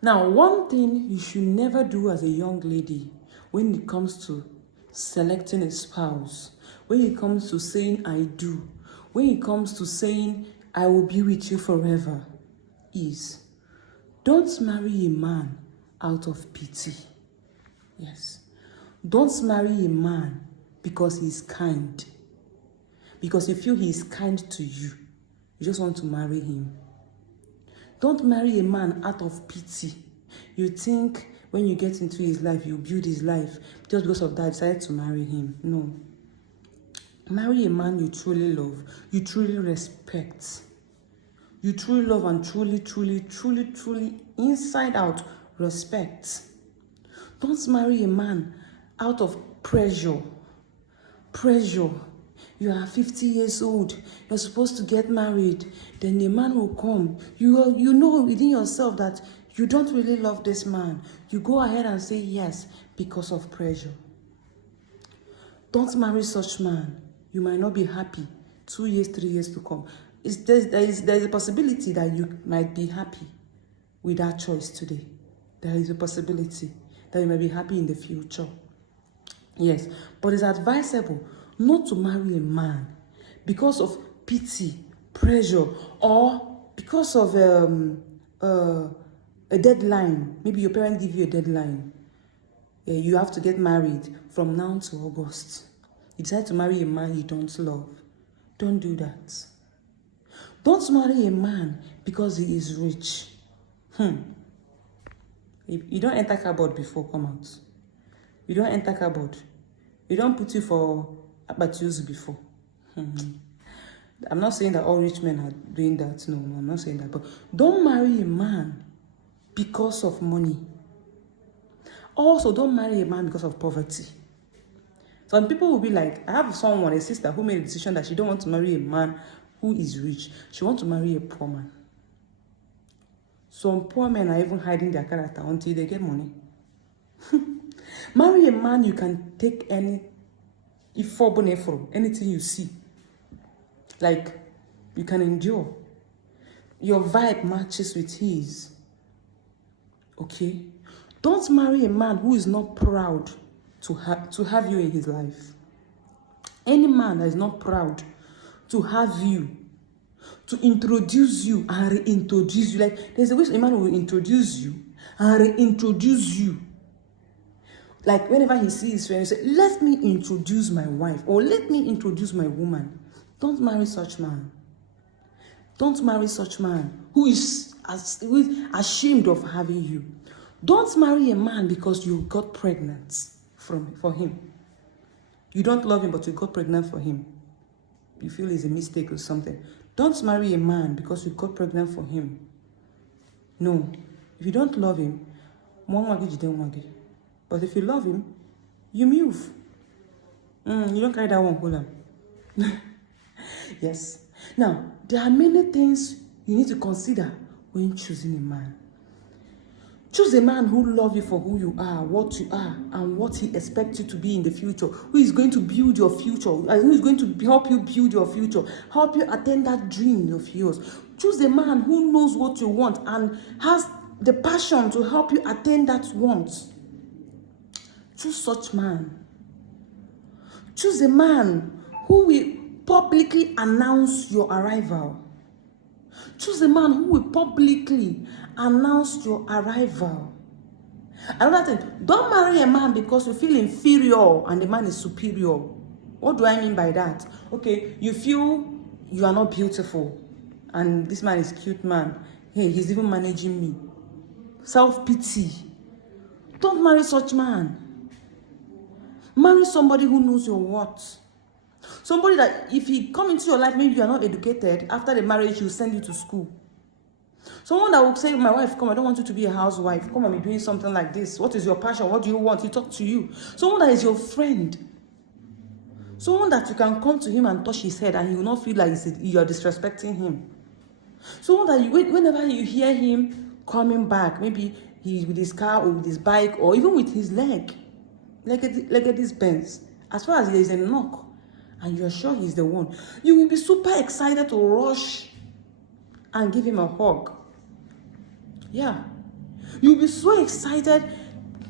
Now, one thing you should never do as a young lady when it comes to selecting a spouse, when it comes to saying I do, when it comes to saying I will be with you forever, is don't marry a man out of pity. Yes. Don't marry a man because he's kind. Because you feel he's kind to you. You just want to marry him. Don't marry a man out of pity. You think when you get into his life, you build his life. Just because of that, decide to marry him. No. Marry a man you truly love. You truly respect. You truly love and truly, inside out, respect. Don't marry a man out of pressure. Pressure. You are 50 years old. You're supposed to get married. Then the man will come. You know within yourself that you don't really love this man. You go ahead and say yes because of pressure. Don't marry such man. You might not be happy 2 years, 3 years to come. There's a possibility that you might be happy with that choice today. There is a possibility that you might be happy in the future. Yes, but it's advisable not to marry a man because of pity, pressure, or because of a deadline. Maybe your parents give you a deadline. You have to get married from now to August. You decide to marry a man you don't love. Don't do that. Don't marry a man because he is rich. You don't enter cupboard before come out. You don't enter cupboard. You don't put you for abattoirs before. I'm not saying that all rich men are doing that. No, I'm not saying that. But don't marry a man because of money. Also, don't marry a man because of poverty. Some people will be like, I have a sister who made a decision that she don't want to marry a man who is rich. She wants to marry a poor man. Some poor men are even hiding their character until they get money. Marry a man you can take anything you see. Like, you can endure. Your vibe matches with his. Okay? Don't marry a man who is not proud to have you in his life. Any man that is not proud to have you, to introduce you and reintroduce you. Like, there's a way a man will introduce you and reintroduce you. Like, whenever he sees his friend, he say, let me introduce my wife, or let me introduce my woman. Don't marry such man. Don't marry such man who is ashamed of having you. Don't marry a man because you got pregnant for him. You don't love him, but you got pregnant for him. You feel it's a mistake or something. Don't marry a man because you got pregnant for him. No. If you don't love him, but if you love him, you move. You don't carry that one, hold on. Yes. Now, there are many things you need to consider when choosing a man. Choose a man who loves you for who you are, what you are, and what he expects you to be in the future. Who is going to build your future, and who is going to help you build your future, help you attain that dream of yours. Choose a man who knows what you want and has the passion to help you attain that want. Choose such man. Choose a man who will publicly announce your arrival. Choose a man who will publicly announce your arrival. Another thing, don't marry a man because you feel inferior and the man is superior. What do I mean by that? Okay, you feel you are not beautiful and this man is a cute man. Hey, he's even managing me. Self-pity. Don't marry such man. Marry somebody who knows your worth. Somebody that if he come into your life, maybe you are not educated, after the marriage, he'll send you to school. Someone that will say, my wife, come, I don't want you to be a housewife. Come and be doing something like this. What is your passion? What do you want? He talk to you. Someone that is your friend. Someone that you can come to him and touch his head and he will not feel like you are disrespecting him. Someone that whenever you hear him coming back, maybe he's with his car or with his bike or even with his leg at this Benz, as far as there is a knock and you're sure he's the one, you will be super excited to rush and give him a hug. Yeah. You'll be so excited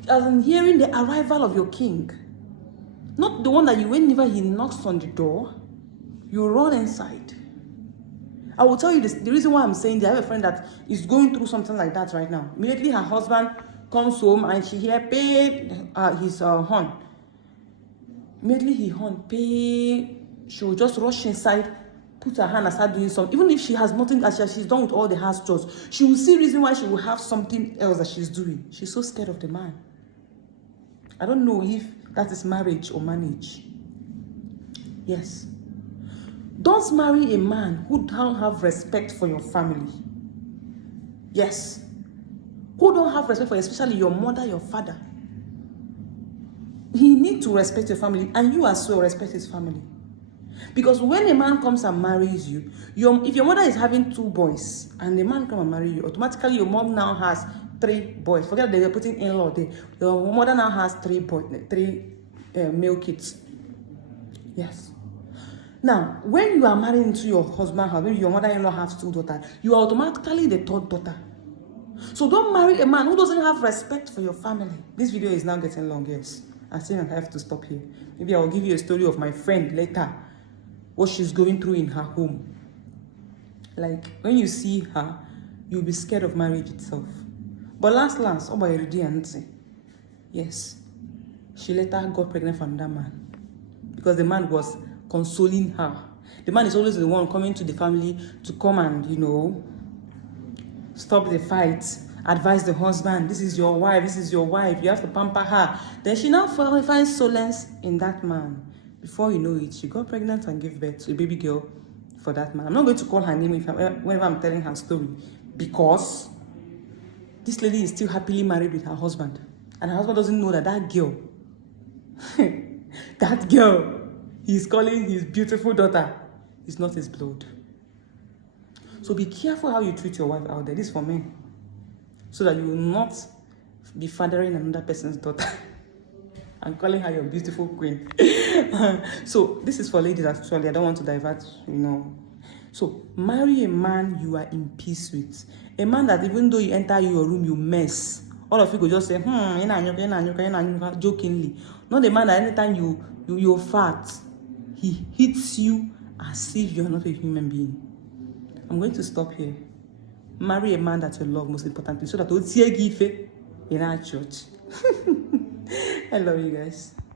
as in hearing the arrival of your king. Not the one that you, whenever he knocks on the door, you run inside. I will tell you this, the reason why I'm saying that. I have a friend that is going through something like that right now. Immediately her husband comes home and she hears his horn. Immediately he horn, she will just rush inside, put her hand and start doing something. Even if she has nothing, as she's done with all the house chores, she will see reason why she will have something else that she's doing. She's so scared of the man. I don't know if that is marriage or manage. Yes. Don't marry a man who don't have respect for your family. Yes. Who don't have respect for you, especially your mother, your father. He needs to respect your family, and you as well respect his family. Because when a man comes and marries you, if your mother is having 2 boys and the man come and marry you, automatically your mom now has 3 boys. Forget that they were putting in-law there. Your mother now has 3 male kids. Yes. Now, when you are married into your husband's house, maybe your mother-in-law has 2 daughters, you are automatically the 3rd daughter. So don't marry a man who doesn't have respect for your family. This video is now getting long, yes. I think I have to stop here. Maybe I will give you a story of my friend later, what she's going through in her home. Like, when you see her, you'll be scared of marriage itself. But last, yes, she later got pregnant from that man. Because the man was consoling her. The man is always the one coming to the family to come and, stop the fight, advise the husband, this is your wife, you have to pamper her. Then she now finds solace in that man. Before you know it, she got pregnant and gave birth to a baby girl for that man. I'm not going to call her name whenever I'm telling her story, because this lady is still happily married with her husband. And her husband doesn't know that that girl he's calling his beautiful daughter is not his blood. So be careful how you treat your wife out there. This is for men. So that you will not be fathering another person's daughter and calling her your beautiful queen. So this is for ladies actually. I don't want to divert, So marry a man you are in peace with. A man that even though you enter your room, you mess. All of you go just say, jokingly. Not a man that anytime you're fat, he hits you as if you're not a human being. I'm going to stop here. Marry a man that you love, most importantly, so that you'll see a gift in our church. I love you guys.